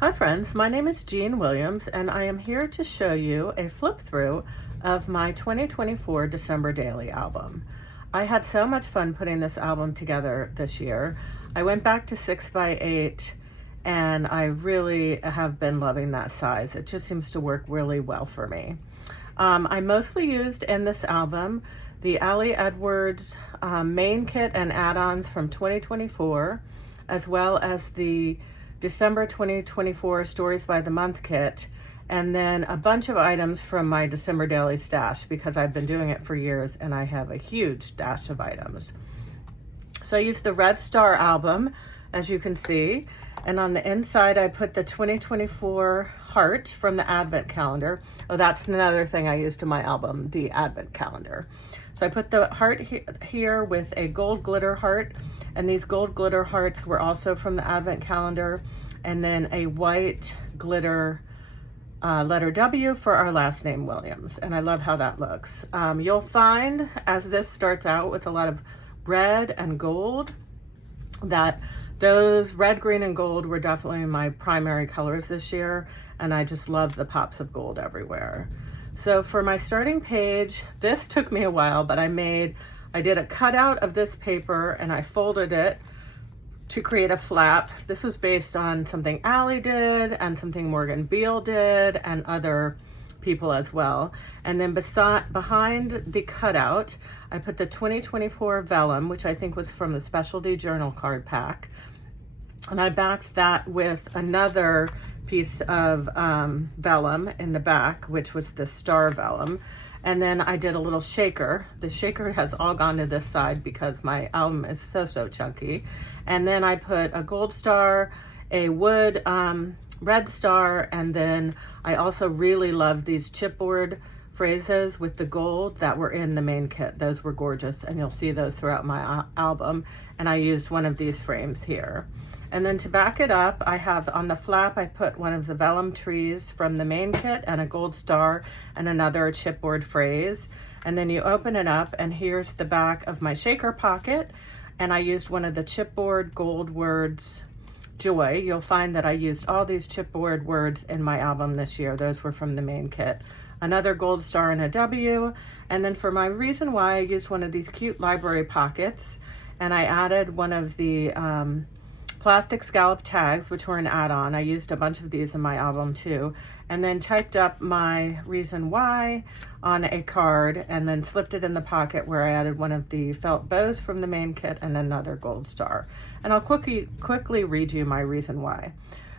Hi friends, my name is Jean Williams and I am here to show you a flip through of my 2024 December Daily album. I had so much fun putting this album together this year. I went back to 6x8 and I really have been loving that size. It just seems to work really well for me. I mostly used in this album the AIi Edwards main kit and add-ons from 2024, as well as the December 2024 Stories by the Month kit, and then a bunch of items from my December daily stash because I've been doing it for years and I have a huge stash of items. So I used the Red Star album, as you can see, and on the inside I put the 2024 heart from the Advent calendar. Oh, that's another thing I used in my album, the Advent calendar. So I put the heart here with a gold glitter heart, and these gold glitter hearts were also from the Advent calendar, and then a white glitter letter W for our last name Williams, and I love how that looks. You'll find, as this starts out with a lot of red and gold, that those red, green, and gold were definitely my primary colors this year, and I just love the pops of gold everywhere. So for my starting page, this took me a while, but I did a cutout of this paper and I folded it to create a flap. This was based on something AIi did and something Morgan Beal did and other people as well. And then behind the cutout, I put the 2024 vellum, which I think was from the specialty journal card pack. And I backed that with another piece of vellum in the back, which was the star vellum. And then I did a little shaker. The shaker has all gone to this side because my album is so chunky. And then I put a gold star, a wood red star, and then I also really love these chipboard phrases with the gold that were in the main kit. Those were gorgeous, and you'll see those throughout my album. And I used one of these frames here. And then to back it up, I have on the flap, I put one of the vellum trees from the main kit and a gold star and another chipboard phrase. And then you open it up and here's the back of my shaker pocket. And I used one of the chipboard gold words, joy. You'll find that I used all these chipboard words in my album this year. Those were from the main kit. Another gold star and a W. And then for my reason why, I used one of these cute library pockets and I added one of the plastic scallop tags, which were an add-on. I used a bunch of these in my album too, and then typed up my reason why on a card and then slipped it in the pocket where I added one of the felt bows from the main kit and another gold star. And I'll quickly read you my reason why.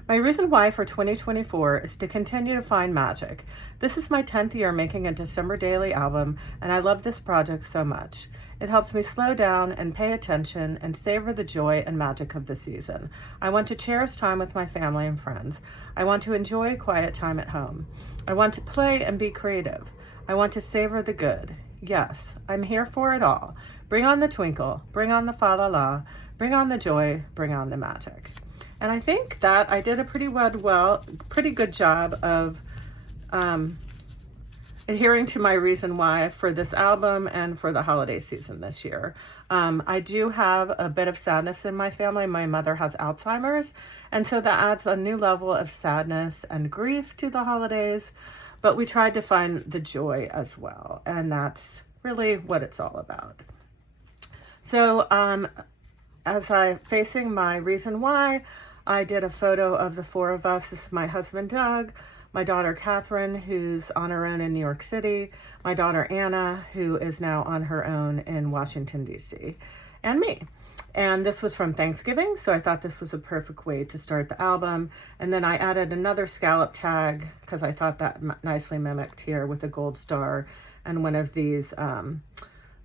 My reason why for 2024 is to continue to find magic. This is my 10th year making a December daily album, and I love this project so much. It helps me slow down and pay attention and savor the joy and magic of the season. I want to cherish time with my family and friends. I want to enjoy quiet time at home. I want to play and be creative. I want to savor the good. Yes, I'm here for it all. Bring on the twinkle, bring on the fa-la-la, bring on the joy, bring on the magic. And I think that I did a pretty good job of adhering to my reason why for this album and for the holiday season this year. I do have a bit of sadness in my family. My mother has Alzheimer's, and so that adds a new level of sadness and grief to the holidays, but we tried to find the joy as well, and that's really what it's all about. So as I'm facing my reason why, I did a photo of the four of us. This is my husband, Doug, my daughter, Catherine, who's on her own in New York City, my daughter, Anna, who is now on her own in Washington, D.C., and me. And this was from Thanksgiving, so I thought this was a perfect way to start the album. And then I added another scallop tag because I thought that nicely mimicked here with a gold star and one of these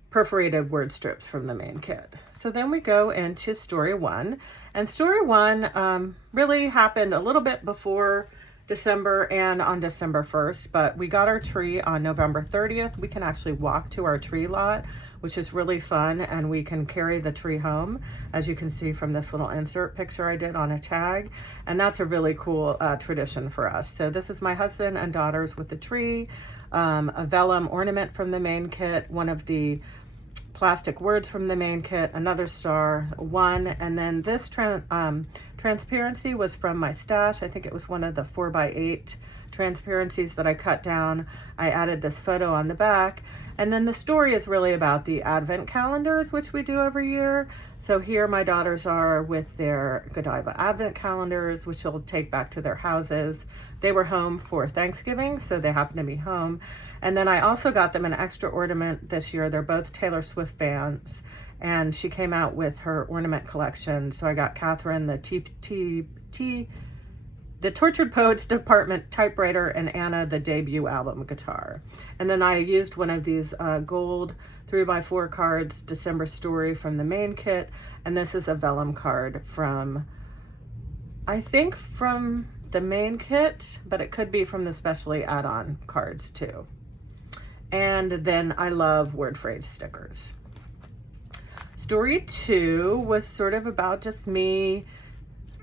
perforated word strips from the main kit. So then we go into story one, and story one really happened a little bit before December and on December 1st, but we got our tree on November 30th. We can actually walk to our tree lot, which is really fun, and we can carry the tree home, as you can see from this little insert picture I did on a tag, and that's a really cool tradition for us. So this is my husband and daughters with the tree, a vellum ornament from the main kit, one of the plastic words from the main kit, another star, one, and then this Transparency was from my stash. I think it was one of the 4x8 transparencies that I cut down. I added this photo on the back. And then the story is really about the advent calendars, which we do every year. So here my daughters are with their Godiva advent calendars, which they'll take back to their houses. They were home for Thanksgiving, so they happened to be home. And then I also got them an extra ornament this year. They're both Taylor Swift fans, and she came out with her ornament collection. So I got Catherine the Tortured Poets Department typewriter, and Anna the debut album guitar. And then I used one of these gold 3x4 cards, December Story, from the main kit. And this is a vellum card from, I think from the main kit, but it could be from the specially add-on cards too. And then I love word phrase stickers. Story 2 was sort of about just me,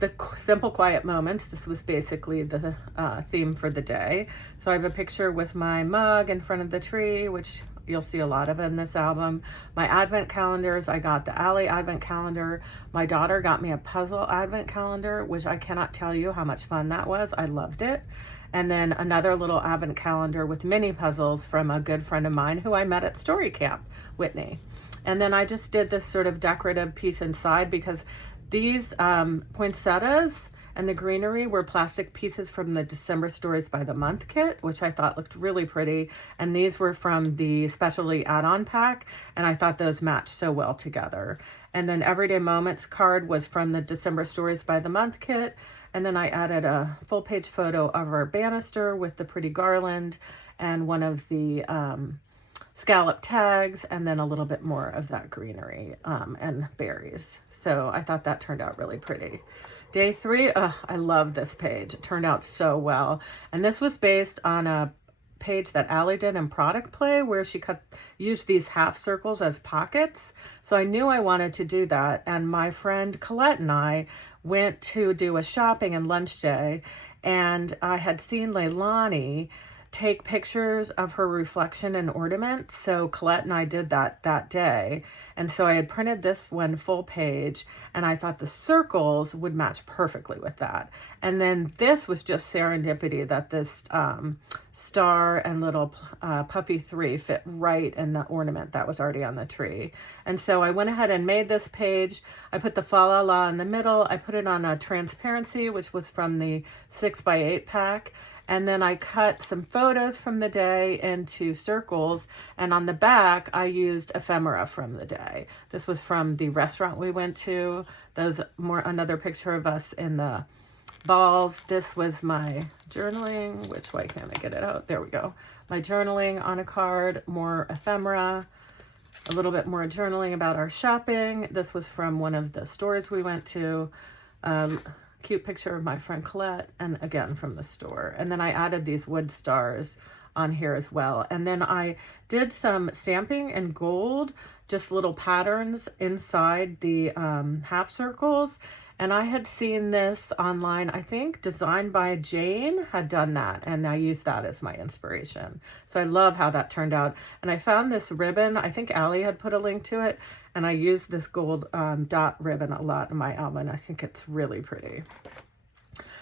the simple quiet moments. This was basically the theme for the day. So I have a picture with my mug in front of the tree, which you'll see a lot of in this album. My advent calendars, I got the AIi Advent calendar. My daughter got me a puzzle advent calendar, which I cannot tell you how much fun that was. I loved it. And then another little advent calendar with mini puzzles from a good friend of mine who I met at Story Camp, Whitney. And then I just did this sort of decorative piece inside because these poinsettias and the greenery were plastic pieces from the December Stories by the Month kit, which I thought looked really pretty. And these were from the specialty add-on pack, and I thought those matched so well together. And then Everyday Moments card was from the December Stories by the Month kit. And then I added a full page photo of our banister with the pretty garland and one of the scallop tags, and then a little bit more of that greenery and berries. So I thought that turned out really pretty. Day 3, I love this page. It turned out so well. And this was based on a page that AIi did in Product Play, where she used these half circles as pockets. So I knew I wanted to do that. And my friend Colette and I went to do a shopping and lunch day, and I had seen Leilani take pictures of her reflection and ornaments. So Colette and I did that day. And so I had printed this one full page, and I thought the circles would match perfectly with that. And then this was just serendipity that this star and little puffy 3 fit right in the ornament that was already on the tree. And so I went ahead and made this page. I put the fa la la in the middle. I put it on a transparency, which was from the 6x8 pack. And then I cut some photos from the day into circles. And on the back, I used ephemera from the day. This was from the restaurant we went to. Another picture of us in the balls. This was my journaling, why can't I get it out? There we go. My journaling on a card, more ephemera, a little bit more journaling about our shopping. This was from one of the stores we went to. Cute picture of my friend Colette, and again from the store. And then I added these wood stars on here as well. And then I did some stamping in gold, just little patterns inside the half circles. And I had seen this online, I think Designed by Jane had done that, and I used that as my inspiration. So I love how that turned out. And I found this ribbon, I think AIi had put a link to it, and I used this gold dot ribbon a lot in my album. I think it's really pretty.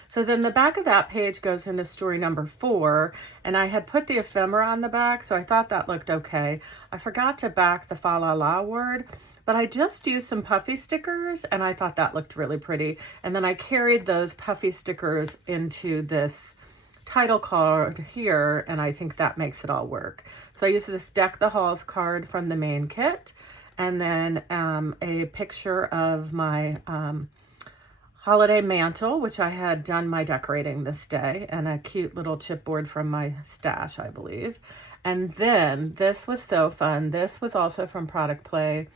So then the back of that page goes into story number 4, and I had put the ephemera on the back, so I thought that looked okay. I forgot to back the fa la la word, but I just used some puffy stickers, and I thought that looked really pretty. And then I carried those puffy stickers into this title card here, and I think that makes it all work. So I used this Deck the Halls card from the main kit, and then a picture of my holiday mantle, which I had done my decorating this day, and a cute little chipboard from my stash, I believe. And then this was so fun. This was also from Product Play.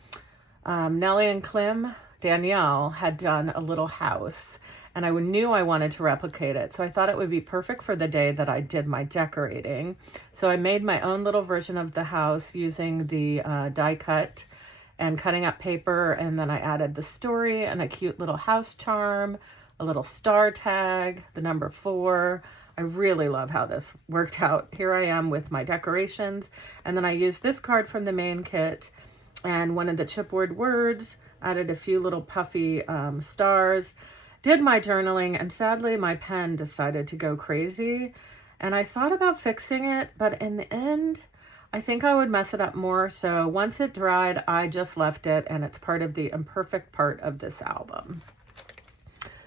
Nellie and Danielle had done a little house, and I knew I wanted to replicate it. So I thought it would be perfect for the day that I did my decorating. So I made my own little version of the house using the die cut and cutting up paper. And then I added the story and a cute little house charm, a little star tag, the number 4. I really love how this worked out. Here I am with my decorations. And then I used this card from the main kit and one of the chipboard words, added a few little puffy stars. did my journaling, and sadly my pen decided to go crazy. And I thought about fixing it, but in the end, I think I would mess it up more. So once it dried, I just left it, and it's part of the imperfect part of this album.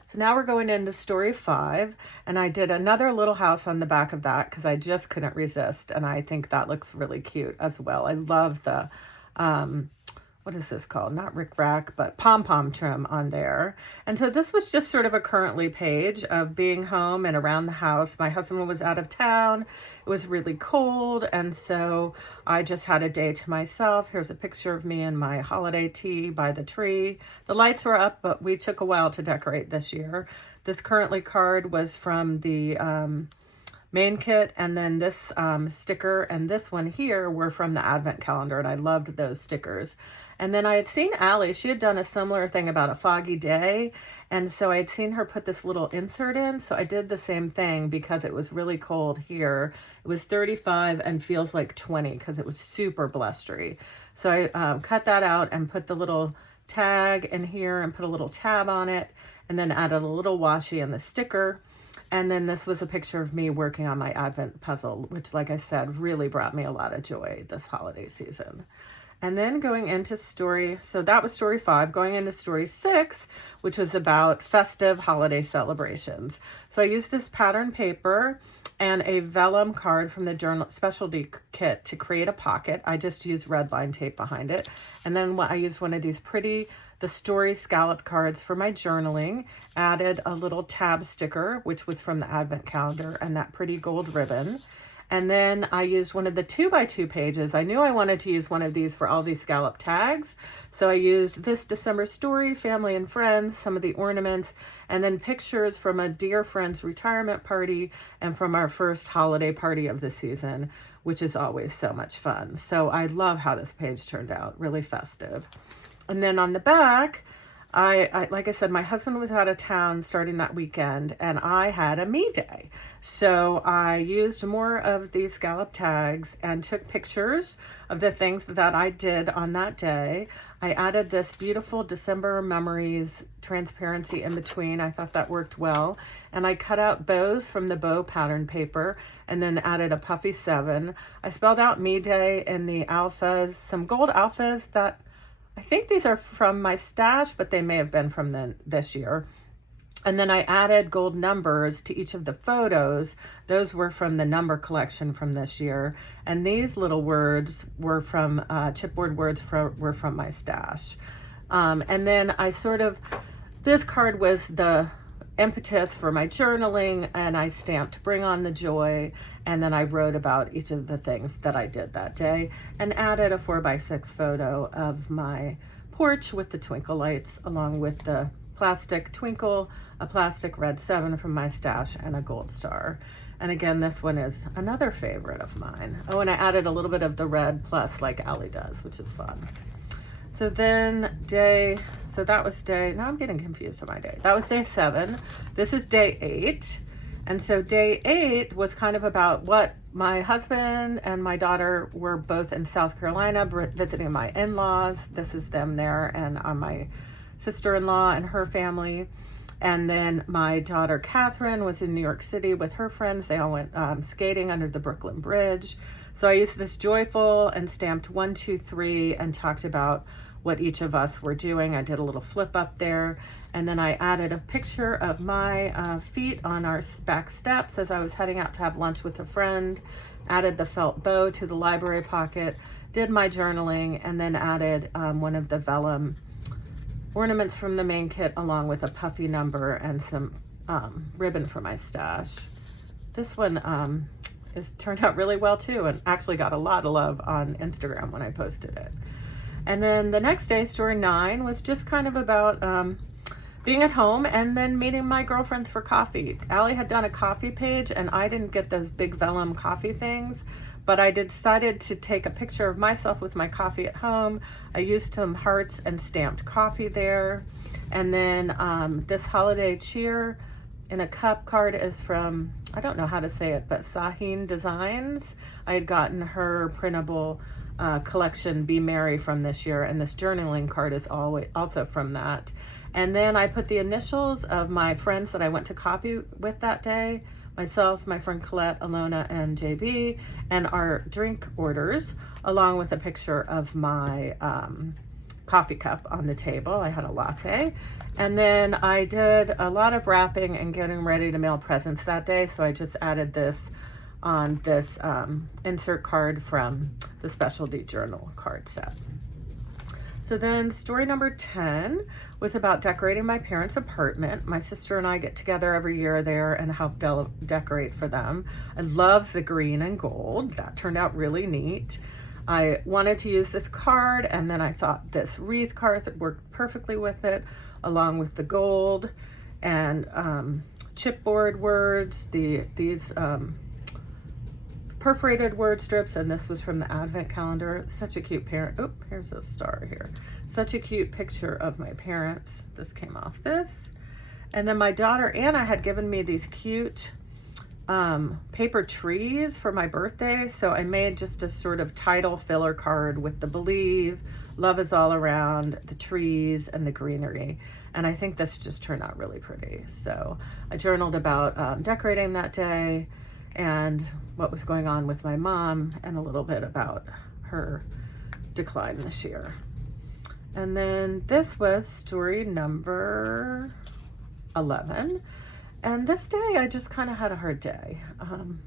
So now we're going into story 5, and I did another little house on the back of that because I just couldn't resist, and I think that looks really cute as well. I love the, what is this called? Not rickrack, but pom-pom trim on there. And so this was just sort of a currently page of being home and around the house. My husband was out of town. It was really cold, and so I just had a day to myself. Here's a picture of me in my holiday tee by the tree. The lights were up, but we took a while to decorate this year. This currently card was from the main kit, and then this sticker and this one here were from the advent calendar, and I loved those stickers. And then I had seen AIi, she had done a similar thing about a foggy day, and so I had seen her put this little insert in, so I did the same thing because it was really cold here. It was 35 and feels like 20 because it was super blustery. So I cut that out and put the little tag in here and put a little tab on it, and then added a little washi in the sticker. And then this was a picture of me working on my advent puzzle, which, like I said, really brought me a lot of joy this holiday season. And then going into so that was story 5, going into story 6, which was about festive holiday celebrations. So I used this pattern paper and a vellum card from the journal specialty kit to create a pocket. I just used red line tape behind it. And then I used one of these the story scalloped cards for my journaling, added a little tab sticker, which was from the advent calendar, and that pretty gold ribbon. And then I used one of the 2x2 pages. I knew I wanted to use one of these for all these scallop tags. So I used this December story, family and friends, some of the ornaments, and then pictures from a dear friend's retirement party and from our first holiday party of the season, which is always so much fun. So I love how this page turned out, really festive. And then on the back, I like I said, my husband was out of town starting that weekend, and I had a me day. So I used more of these scallop tags and took pictures of the things that I did on that day. I added this beautiful December memories transparency in between. I thought that worked well. And I cut out bows from the bow pattern paper and then added a puffy 7. I spelled out me day in the alphas, some gold alphas that I think these are from my stash, but they may have been from this year. And then I added gold numbers to each of the photos. Those were from the number collection from this year. And these little words were from, chipboard words were from my stash. And then this card was the impetus for my journaling, and I stamped Bring on the Joy, and then I wrote about each of the things that I did that day and added a 4x6 photo of my porch with the twinkle lights along with the plastic twinkle, a plastic red 7 from my stash, and a gold star. And again, this one is another favorite of mine. Oh, and I added a little bit of the red plus like AIi does, which is fun. So then that was now I'm getting confused on my day. That was day 7. This is day 8. And so day 8 was kind of about what my husband and my daughter were both in South Carolina visiting my in-laws. This is them there, and my sister-in-law and her family. And then my daughter Catherine was in New York City with her friends. They all went skating under the Brooklyn Bridge. So I used this joyful and stamped 1, 2, 3 and talked about what each of us were doing. I did a little flip up there, and then I added a picture of my feet on our back steps as I was heading out to have lunch with a friend, added the felt bow to the library pocket, did my journaling, and then added one of the vellum ornaments from the main kit along with a puffy number and some ribbon for my stash. This one turned out really well too, and actually got a lot of love on Instagram when I posted it. And then the next day, story 9, was just kind of about being at home and then meeting my girlfriends for coffee. AIi had done a coffee page, and I didn't get those big vellum coffee things, but I decided to take a picture of myself with my coffee at home. I used some hearts and stamped coffee there. And then this holiday cheer in a cup card is from, I don't know how to say it, but AIi Designs. I had gotten her printable collection Be Merry from this year, and this journaling card is also from that. And then I put the initials of my friends that I went to coffee with that day, myself, my friend Colette, Alona, and JB, and our drink orders, along with a picture of my coffee cup on the table. I had a latte. And then I did a lot of wrapping and getting ready to mail presents that day, so I just added this on this insert card from the specialty journal card set. So then story number 10 was about decorating my parents' apartment. My sister and I get together every year there and help decorate for them. I love the green and gold. That turned out really neat. I wanted to use this card, and then I thought this wreath card that worked perfectly with it, along with the gold and chipboard words, these perforated word strips, and this was from the advent calendar. Such a cute parent. Oh, here's a star here. Such a cute picture of my parents. This came off this. And then my daughter Anna had given me these cute paper trees for my birthday, so I made just a sort of title filler card with the believe, love is all around, the trees, and the greenery. And I think this just turned out really pretty. So I journaled about decorating that day and what was going on with my mom, and a little bit about her decline this year. And then this was story number 11. And this day I just kind of had a hard day.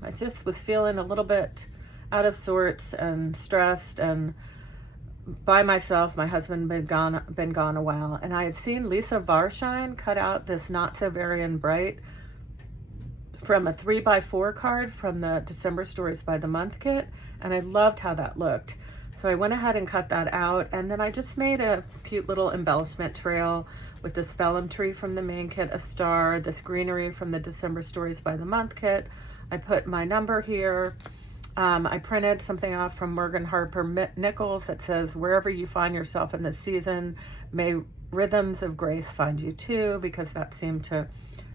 I just was feeling a little bit out of sorts and stressed and by myself. My husband been gone a while, and I had seen Lisa Varshine cut out this Not So Very and Bright from a 3x4 card from the December Stories by the Month kit, and I loved how that looked. So I went ahead and cut that out, and then I just made a cute little embellishment trail with this vellum tree from the main kit, a star, this greenery from the December Stories by the Month kit. I put my number here. I printed something off from Morgan Harper Nichols that says, wherever you find yourself in this season, may rhythms of grace find you too, because that seemed to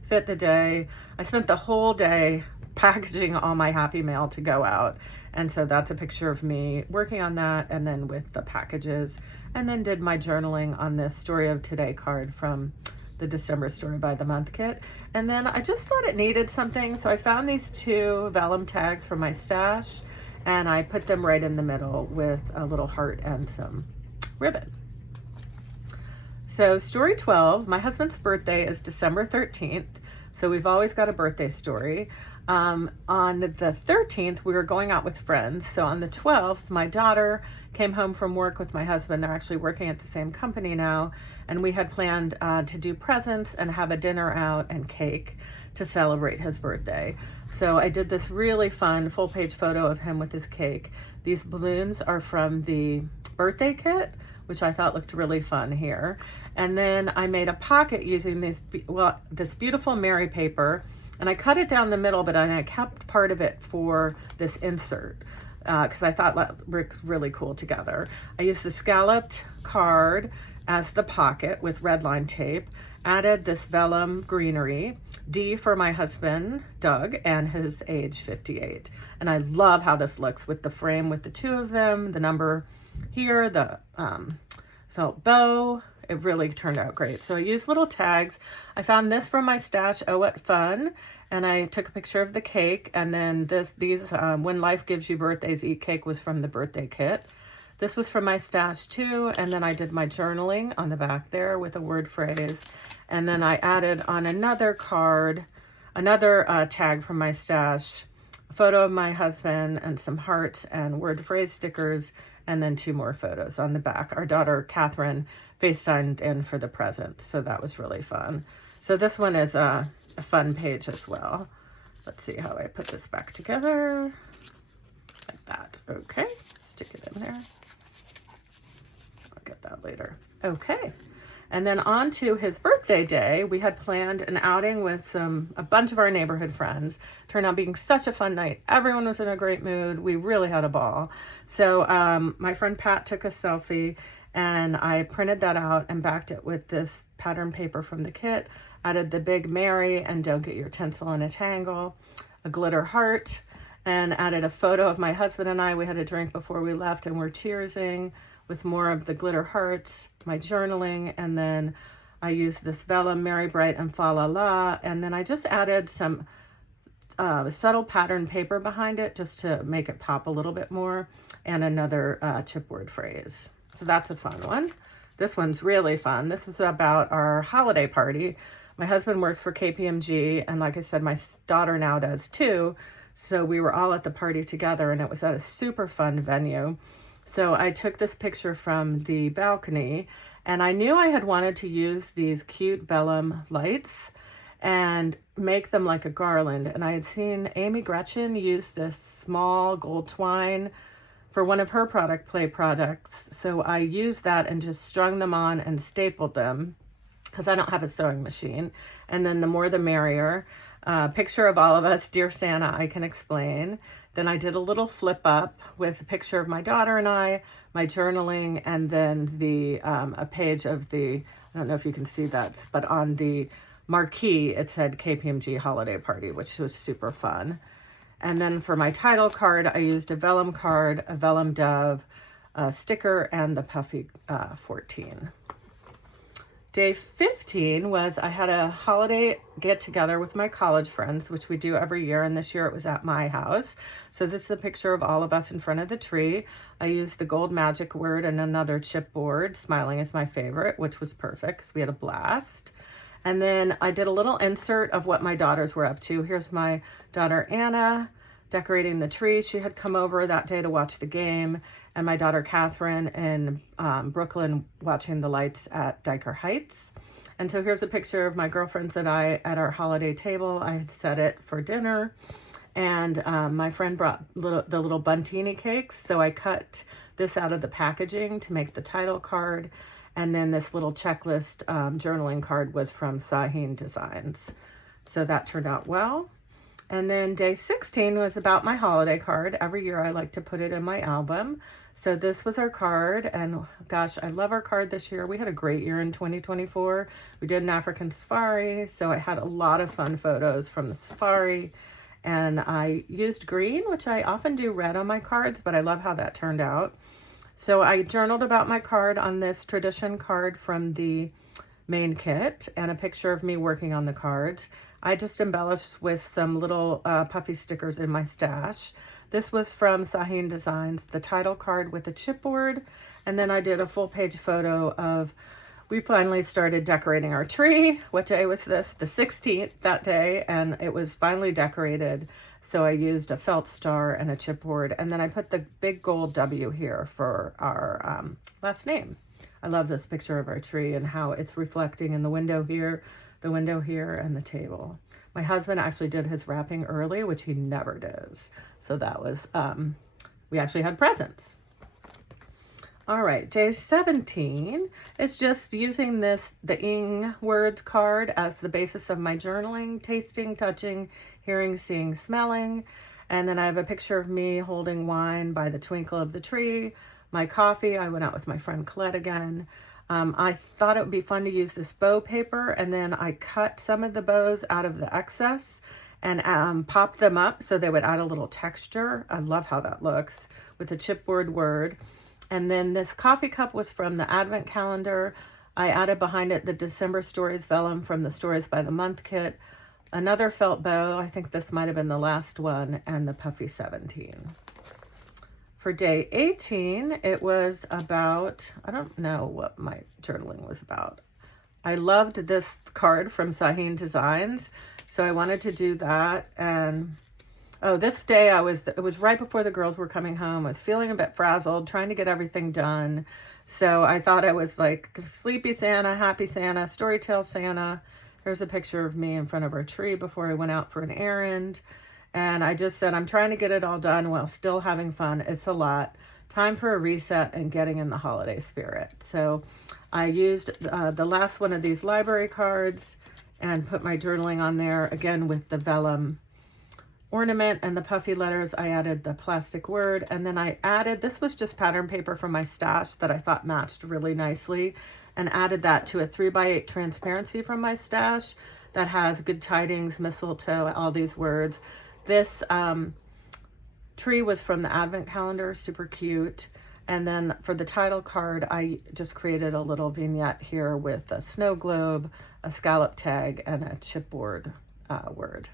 fit the day. I spent the whole day packaging all my happy mail to go out. And so that's a picture of me working on that, and then with the packages, and then did my journaling on this Story of Today card from the December Story by the Month kit. And then I just thought it needed something, so I found these 2 vellum tags from my stash, and I put them right in the middle with a little heart and some ribbon. So story 12, my husband's birthday is December 13th, so we've always got a birthday story. On the 13th, we were going out with friends. So on the 12th, my daughter came home from work with my husband. They're actually working at the same company now. And we had planned to do presents and have a dinner out and cake to celebrate his birthday. So I did this really fun full-page photo of him with his cake. These balloons are from the birthday kit, which I thought looked really fun here. And then I made a pocket using this beautiful Mary paper, and I cut it down the middle, but I kept part of it for this insert because I thought that looked really cool together. I used the scalloped card as the pocket with red line tape, added this vellum greenery, D for my husband, Doug, and his age 58. And I love how this looks with the frame with the 2 of them, the number here, the felt bow. It really turned out great. So I used little tags. I found this from my stash, Oh What Fun, and I took a picture of the cake. And then these When Life Gives You Birthdays, Eat Cake was from the birthday kit. This was from my stash too, and then I did my journaling on the back there with a word phrase. And then I added on another card, another tag from my stash, a photo of my husband and some hearts and word phrase stickers, and then 2 more photos on the back. Our daughter, Catherine, FaceTimed in for the present, so that was really fun. So this one is a fun page as well. Let's see how I put this back together. Like that. Okay, stick it in there. I'll get that later. Okay, and then on to his birthday day. We had planned an outing with a bunch of our neighborhood friends. Turned out being such a fun night. Everyone was in a great mood. We really had a ball. So my friend Pat took a selfie, and I printed that out and backed it with this pattern paper from the kit, added the big Mary and Don't Get Your Tinsel in a Tangle, a glitter heart, and added a photo of my husband and I. We had a drink before we left and we're cheersing with more of the glitter hearts, my journaling, and then I used this vellum, Merry Bright and Fa La La, and then I just added some subtle pattern paper behind it just to make it pop a little bit more, and another chipboard phrase. So that's a fun one. This one's really fun. This was about our holiday party. My husband works for KPMG, and like I said, my daughter now does too. So we were all at the party together, and it was at a super fun venue. So I took this picture from the balcony, and I knew I had wanted to use these cute vellum lights and make them like a garland. And I had seen Amy Gretchen use this small gold twine for one of her product play products. So I used that and just strung them on and stapled them because I don't have a sewing machine. And then the more the merrier. Picture of all of us, Dear Santa, I Can Explain. Then I did a little flip up with a picture of my daughter and I, my journaling, and then the a page of the, I don't know if you can see that, but on the marquee, it said KPMG Holiday Party, which was super fun. And then for my title card, I used a vellum card, a vellum dove, a sticker, and the puffy 14. Day 15 was I had a holiday get together with my college friends, which we do every year, and this year it was at my house. So this is a picture of all of us in front of the tree. I used the gold magic word and another chipboard. Smiling is my favorite, which was perfect because we had a blast. And then I did a little insert of what my daughters were up to. Here's my daughter Anna decorating the tree. She had come over that day to watch the game, and my daughter Catherine in Brooklyn watching the lights at Diker Heights. And so here's a picture of my girlfriends and I at our holiday table. I had set it for dinner, and my friend brought the little buntini cakes, so I cut this out of the packaging to make the title card. And then this little checklist journaling card was from AIi Designs. So that turned out well. And then day 16 was about my holiday card. Every year I like to put it in my album. So this was our card, and gosh, I love our card this year. We had a great year in 2024. We did an African safari, so I had a lot of fun photos from the safari. And I used green, which I often do red on my cards, but I love how that turned out. So I journaled about my card on this tradition card from the main kit and a picture of me working on the cards. I just embellished with some little puffy stickers in my stash. This was from AIi Designs, the title card with a chipboard. And then I did a full page photo of, we finally started decorating our tree. What day was this? The 16th that day, and it was finally decorated. So I used a felt star and a chipboard, and then I put the big gold W here for our last name. I love this picture of our tree and how it's reflecting in the window here, and the table. My husband actually did his wrapping early, which he never does. So that was, we actually had presents. All right, day 17 is just using this, the ing words card as the basis of my journaling, tasting, touching, hearing, seeing, smelling. And then I have a picture of me holding wine by the twinkle of the tree. My coffee, I went out with my friend Colette again. I thought it would be fun to use this bow paper, and then I cut some of the bows out of the excess and popped them up so they would add a little texture. I love how that looks with a chipboard word. And then this coffee cup was from the Advent calendar. I added behind it the December Stories vellum from the Stories by the Month kit, another felt bow, I think this might have been the last one, and the puffy 17. For day 18, it was about, I don't know what my journaling was about. I loved this card from AIi Designs, so I wanted to do that. And oh, this day it was right before the girls were coming home. I was feeling a bit frazzled, trying to get everything done. So I thought I was like Sleepy Santa, Happy Santa, Storytale Santa. Here's a picture of me in front of our tree before I went out for an errand. And I just said, I'm trying to get it all done while still having fun. It's a lot. Time for a reset and getting in the holiday spirit. So I used the last one of these library cards and put my journaling on there again with the vellum ornament and the puffy letters. I added the plastic word, and then I added, this was just pattern paper from my stash that I thought matched really nicely, and added that to a 3x8 transparency from my stash that has good tidings, mistletoe, all these words. This tree was from the advent calendar, super cute. And then for the title card, I just created a little vignette here with a snow globe, a scallop tag, and a chipboard word.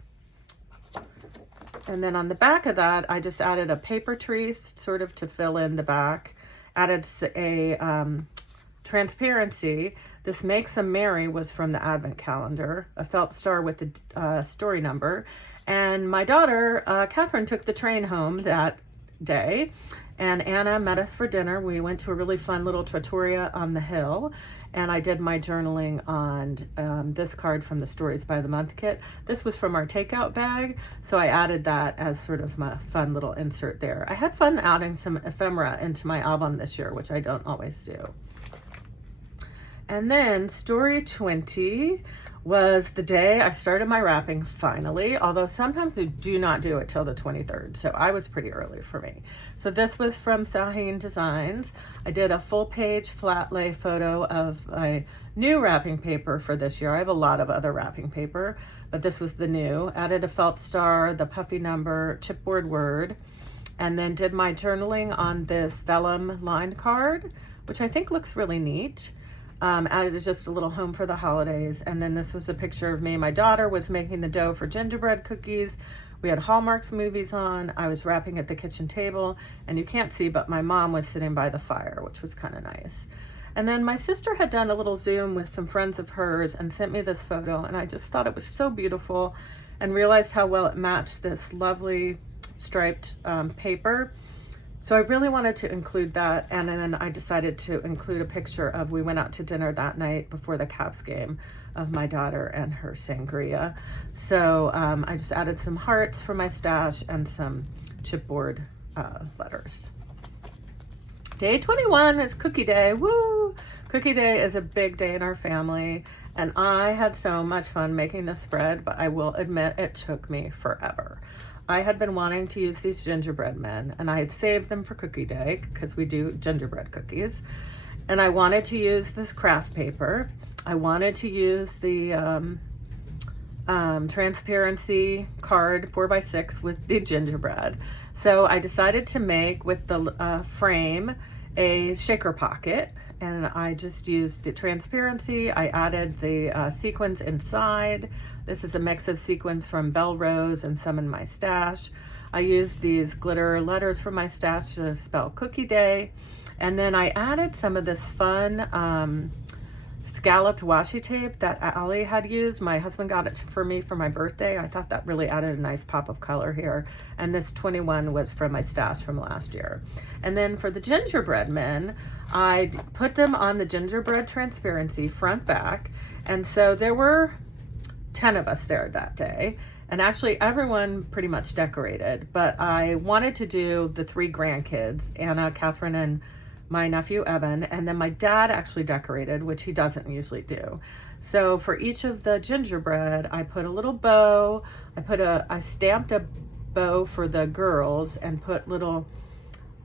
And then on the back of that, I just added a paper tree sort of to fill in the back. Added a transparency. This Makes a Merry was from the advent calendar, a felt star with a story number. And my daughter, Catherine, took the train home that day, and Anna met us for dinner. We went to a really fun little trattoria on the hill, and I did my journaling on this card from the Stories by the Month kit. This was from our takeout bag, so I added that as sort of my fun little insert there. I had fun adding some ephemera into my album this year, which I don't always do. And then story 20 was the day I started my wrapping finally, although sometimes we do not do it till the 23rd, so I was pretty early for me. So this was from AIi Designs. I did a full page flat lay photo of my new wrapping paper for this year. I have a lot of other wrapping paper, but this was the new. Added a felt star, the puffy number, chipboard word, and then did my journaling on this vellum lined card, which I think looks really neat. Added just a little home for the holidays. And then this was a picture of me. My daughter was making the dough for gingerbread cookies. We had Hallmark's movies on. I was wrapping at the kitchen table, and you can't see, but my mom was sitting by the fire, which was kind of nice. And then my sister had done a little Zoom with some friends of hers and sent me this photo, and I just thought it was so beautiful and realized how well it matched this lovely striped paper. So I really wanted to include that, and then I decided to include a picture of, we went out to dinner that night before the Caps game, of my daughter and her sangria. So I just added some hearts for my stash and some chipboard letters. Day 21 is cookie day, woo! Cookie day is a big day in our family, and I had so much fun making this spread, but I will admit it took me forever. I had been wanting to use these gingerbread men, and I had saved them for cookie day because we do gingerbread cookies. And I wanted to use this craft paper. I wanted to use the transparency card 4x6 with the gingerbread. So I decided to make, with the frame, a shaker pocket, and I just used the transparency. I added the sequins inside. This is a mix of sequins from Belle Rose and some in my stash. I used these glitter letters from my stash to spell cookie day. And then I added some of this fun scalloped washi tape that AIi had used. My husband got it for me for my birthday. I thought that really added a nice pop of color here. And this 21 was from my stash from last year. And then for the gingerbread men, I put them on the gingerbread transparency front back. And so there were 10 of us there that day, and actually everyone pretty much decorated, but I wanted to do the 3 grandkids, Anna, Catherine, and my nephew Evan, and then my dad actually decorated, which he doesn't usually do. So for each of the gingerbread, I put a little bow. I stamped a bow for the girls and put little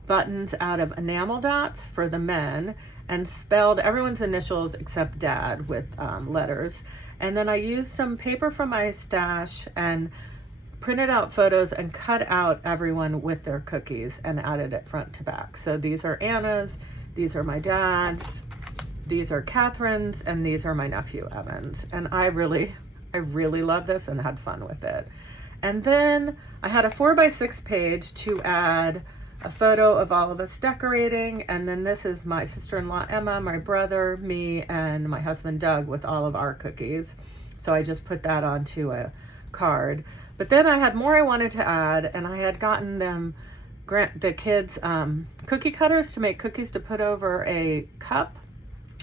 buttons out of enamel dots for the men, and spelled everyone's initials except dad with letters. And then I used some paper from my stash and printed out photos and cut out everyone with their cookies and added it front to back. So these are Anna's, these are my dad's, these are Catherine's, and these are my nephew Evan's. And I really love this and had fun with it. And then I had a 4x6 page to add a photo of all of us decorating, and then this is my sister-in-law Emma, my brother, me, and my husband Doug with all of our cookies. So I just put that onto a card. But then I had more I wanted to add, and I had gotten them, the kids, cookie cutters to make cookies to put over a cup.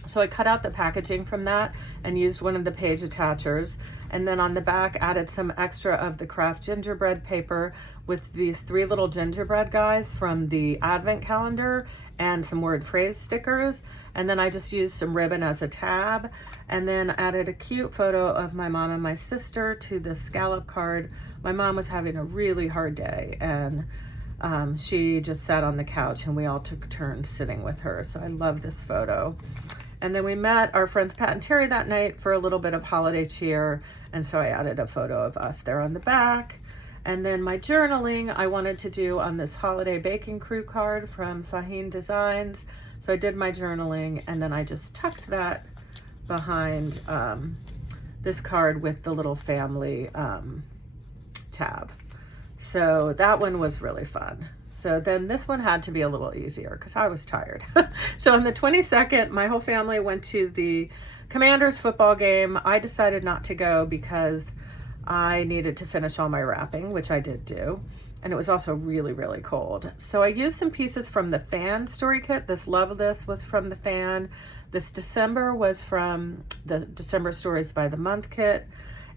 So I cut out the packaging from that and used one of the page attachers. And then on the back added some extra of the craft gingerbread paper with these 3 little gingerbread guys from the advent calendar and some word phrase stickers. And then I just used some ribbon as a tab, and then added a cute photo of my mom and my sister to the scallop card. My mom was having a really hard day, and she just sat on the couch and we all took turns sitting with her. So I love this photo. And then we met our friends Pat and Terry that night for a little bit of holiday cheer, and so I added a photo of us there on the back. And then my journaling I wanted to do on this holiday baking crew card from AIi Designs. So I did my journaling, and then I just tucked that behind this card with the little family tab. So that one was really fun. So then this one had to be a little easier because I was tired. So on the 22nd, my whole family went to the Commanders football game. I decided not to go because I needed to finish all my wrapping, which I did do. And it was also really, really cold. So I used some pieces from the Fan story kit. This Love This was from the Fan. This December was from the December Stories by the Month kit.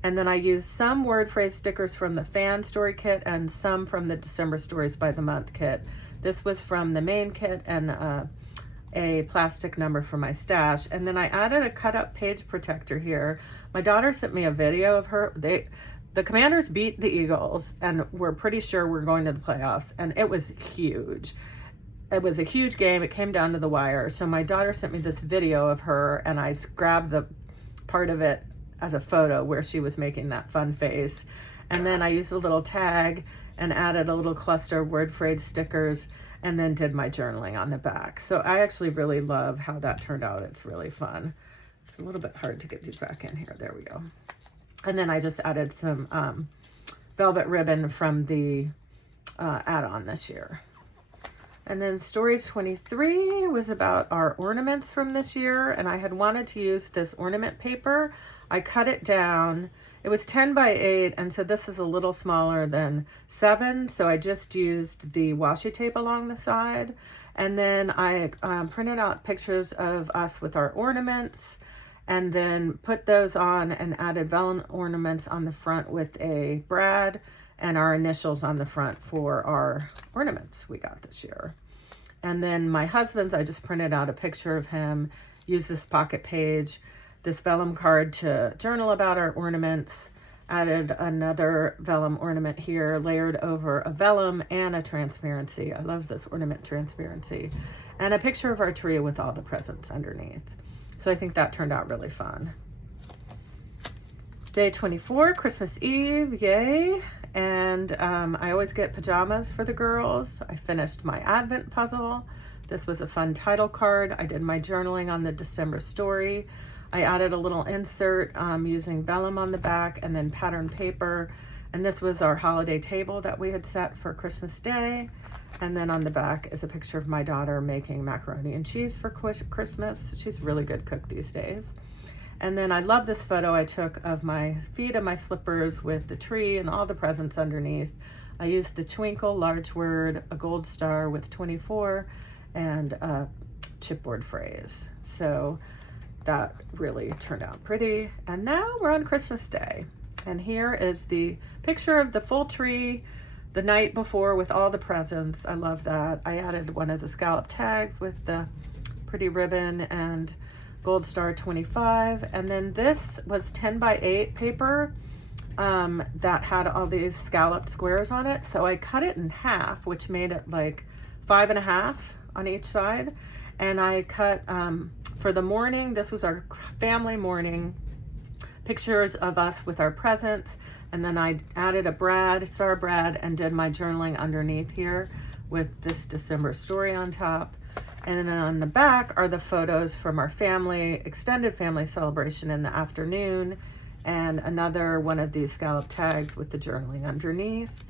And then I used some word phrase stickers from the Fan story kit and some from the December Stories by the Month kit. This was from the main kit and a plastic number for my stash. And then I added a cut up page protector here. My daughter sent me a video of her. The Commanders beat the Eagles, and we're pretty sure we're going to the playoffs, and it was huge. It was a huge game. It came down to the wire. So my daughter sent me this video of her, and I grabbed the part of it as a photo where she was making that fun face. And then I used a little tag and added a little cluster of word phrase stickers, and then did my journaling on the back. So I actually really love how that turned out. It's really fun. It's a little bit hard to get these back in here. There we go. And then I just added some velvet ribbon from the add-on this year. And then story 23 was about our ornaments from this year, and I had wanted to use this ornament paper. I cut it down. It was 10 by 8, and so this is a little smaller than 7, so I just used the washi tape along the side. And then I printed out pictures of us with our ornaments, and then put those on and added vellum ornaments on the front with a brad and our initials on the front for our ornaments we got this year. And then my husband's, I just printed out a picture of him, used this pocket page, this vellum card to journal about our ornaments, added another vellum ornament here, layered over a vellum and a transparency. I love this ornament transparency. And a picture of our tree with all the presents underneath. So I think that turned out really fun. Day 24, Christmas Eve, yay. And I always get pajamas for the girls. I finished my Advent puzzle. This was a fun title card. I did my journaling on the December story. I added a little insert using vellum on the back and then pattern paper. And this was our holiday table that we had set for Christmas Day. And then on the back is a picture of my daughter making macaroni and cheese for Christmas. She's a really good cook these days. And then I love this photo I took of my feet and my slippers with the tree and all the presents underneath. I used the twinkle large word, a gold star with 24, and a chipboard phrase. So that really turned out pretty. And now we're on Christmas Day. And here is the picture of the full tree the night before with all the presents. I love that. I added one of the scallop tags with the pretty ribbon and gold star 25. And then this was 10 by 8 paper that had all these scalloped squares on it. So I cut it in half, which made it like 5.5 on each side. And I cut, for the morning, this was our family morning, pictures of us with our presents. And then I added a star brad, and did my journaling underneath here with this December story on top. And then on the back are the photos from our family, extended family celebration in the afternoon, and another one of these scallop tags with the journaling underneath.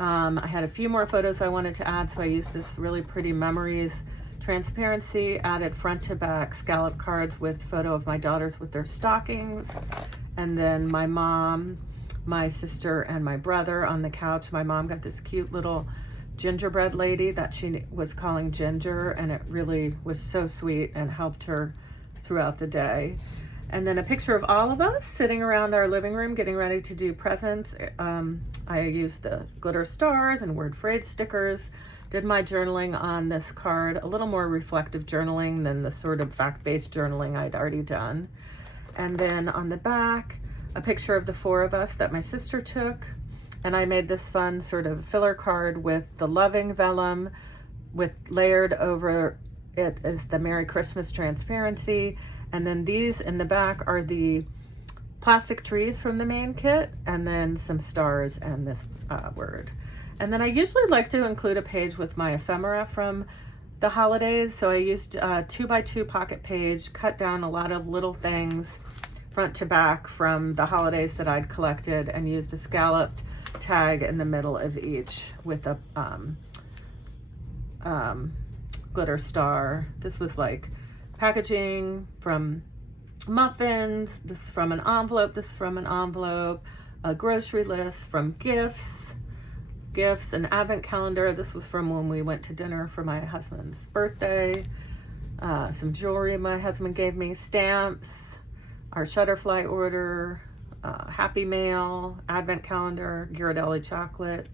I had a few more photos I wanted to add, so I used this really pretty memories transparency, added front to back scallop cards with photo of my daughters with their stockings, and then my mom, my sister, and my brother on the couch. My mom got this cute little gingerbread lady that she was calling Ginger, and it really was so sweet and helped her throughout the day. And then a picture of all of us sitting around our living room getting ready to do presents. I used the glitter stars and word phrase stickers, did my journaling on this card, a little more reflective journaling than the sort of fact-based journaling I'd already done. And then on the back, a picture of the 4 of us that my sister took. And I made this fun sort of filler card with the loving vellum, with layered over it is the Merry Christmas transparency. And then these in the back are the plastic trees from the main kit, and then some stars and this word. And then I usually like to include a page with my ephemera from the holidays. So I used a 2x2 pocket page, cut down a lot of little things front to back from the holidays that I'd collected, and used a scalloped tag in the middle of each with a glitter star. This was like packaging from muffins, this is from an envelope, this is from an envelope, a grocery list, from gifts, an advent calendar. This was from when we went to dinner for my husband's birthday. Some jewelry my husband gave me, stamps, our Shutterfly order, Happy Mail, advent calendar, Ghirardelli chocolate.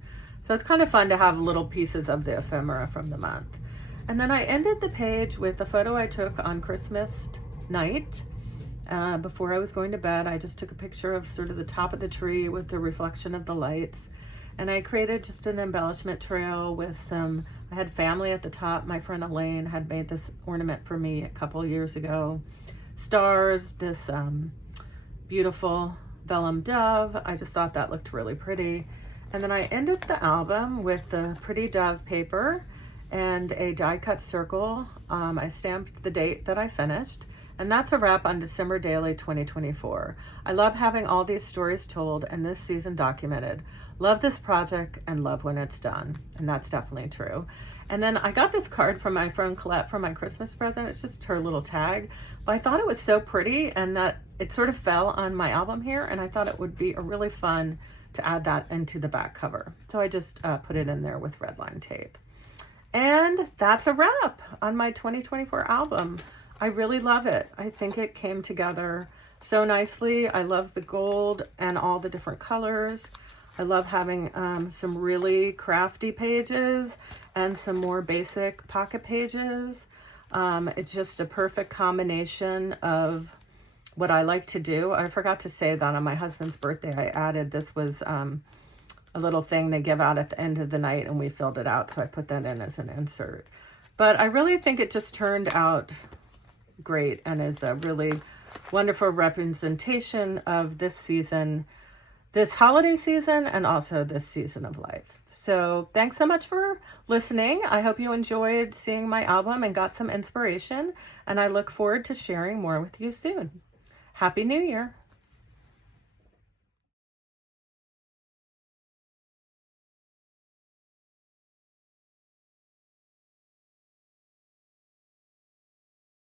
So it's kind of fun to have little pieces of the ephemera from the month. And then I ended the page with a photo I took on Christmas night. Before I was going to bed, I just took a picture of sort of the top of the tree with the reflection of the lights. And I created just an embellishment trail with some, I had family at the top. My friend Elaine had made this ornament for me a couple years ago. Stars, this beautiful vellum dove. I just thought that looked really pretty. And then I ended the album with the pretty dove paper and a die cut circle. I stamped the date that I finished. And that's a wrap on December Daily 2024. I love having all these stories told and this season documented. Love this project and love when it's done. And that's definitely true. And then I got this card from my friend Colette for my Christmas present. It's just her little tag. But I thought it was so pretty and that it sort of fell on my album here. And I thought it would be a really fun to add that into the back cover. So I just put it in there with red line tape. And that's a wrap on my 2024 album. I really love it. I think it came together so nicely. I love the gold and all the different colors. I love having some really crafty pages and some more basic pocket pages. It's just a perfect combination of what I like to do. I forgot to say that on my husband's birthday, I added, this was a little thing they give out at the end of the night, and we filled it out. So I put that in as an insert. But I really think it just turned out great and is a really wonderful representation of this season, this holiday season, and also this season of life. So thanks so much for listening. I hope you enjoyed seeing my album and got some inspiration, and I look forward to sharing more with you soon. Happy New Year.